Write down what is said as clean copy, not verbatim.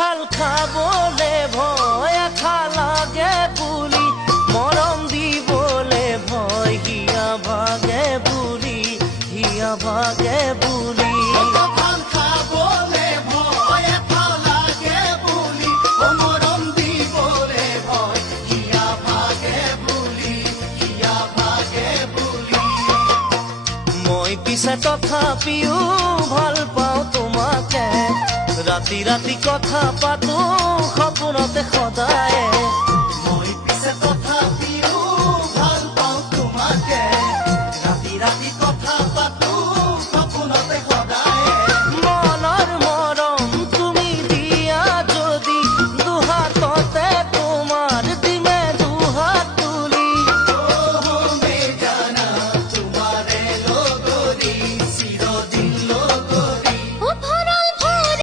এফাল খাবলে ভয় এখা লাগে বুলি মৰম দিবলে ভয় হিয়া ভাগে বুলি হিয়া ভাগে বুলি মই পিছে তথাপিও ভাল পাওঁ তোমাকে ৰাতি ৰাতি কথা পাতো সপোনতে সদায়